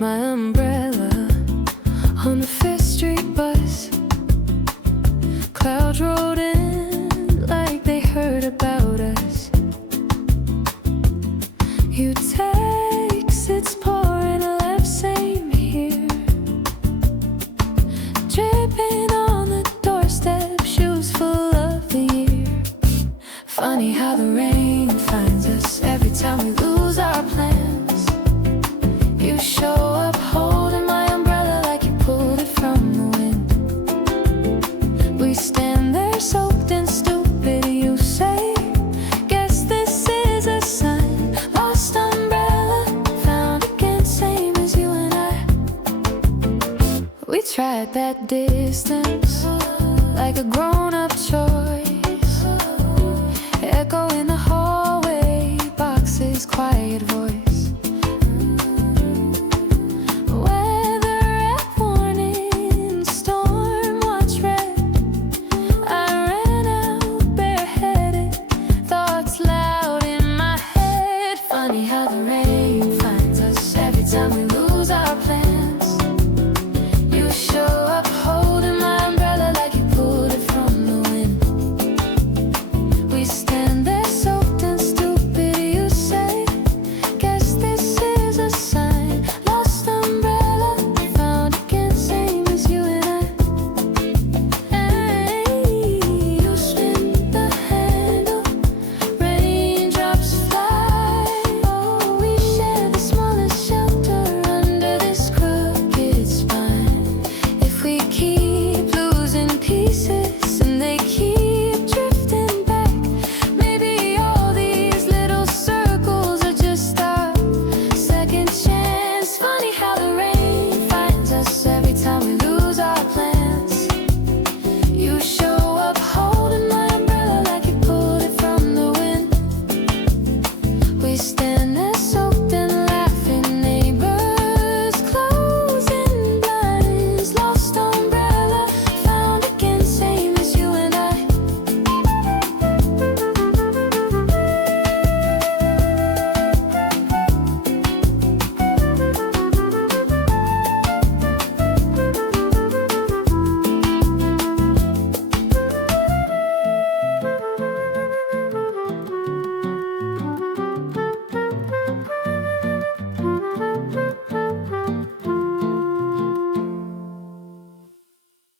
left my umbrella on the Fifth Street bus. Clouds rolled in like they heard about us. You text, it's pouring, I left, same here. Dripping on the doorstep, shoes full of the year. Funny how the rain finds us every time we lose our plans. You show up holding my umbrella like you pulled it from the wind. We stand there soaked and stupid, you say, guess this is a sign. Lost umbrella, found again, same as you and I. We tried that distance like a grown-up choice. Echo in the hallway, boxes, quiet voice.